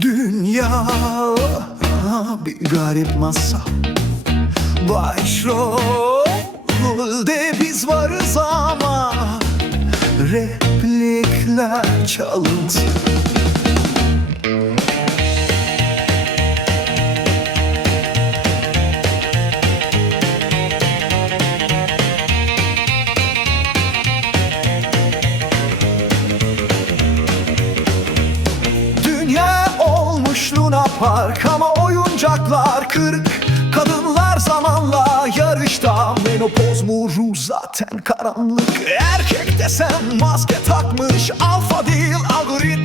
Dünya bir garip masa. Başrolde biz varız ama Replikler çalıntı Park ama oyuncaklar kırık Kadınlar zamanla yarışta. Menopoz mu ruh zaten karanlık. Erkek desem maske takmış Alfa değil algoritma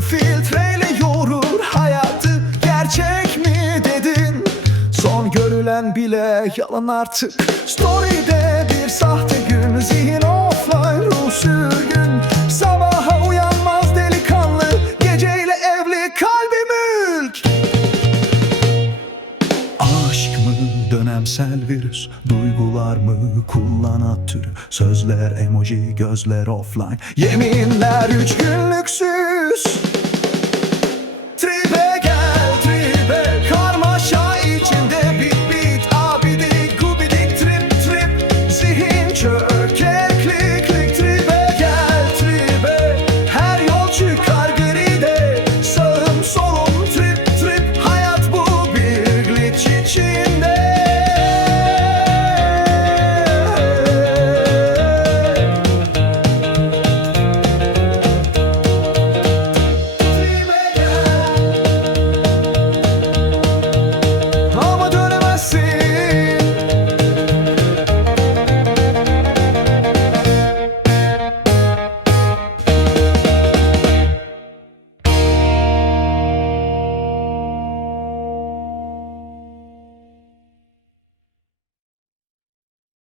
filtreyle yorur hayatı. Gerçek mi dedin? Son görülen bile yalan artık. Story'de bir sahte gün Zihin offline ruh sürgün Sabaha uyanmaz delikanlı Geceyle evli kalbi mülk. Aşk mı dönemsel virüs? Duygular mı kullanat türü? Sözler emoji gözler offline. Yeminler üç günlük Tschüss.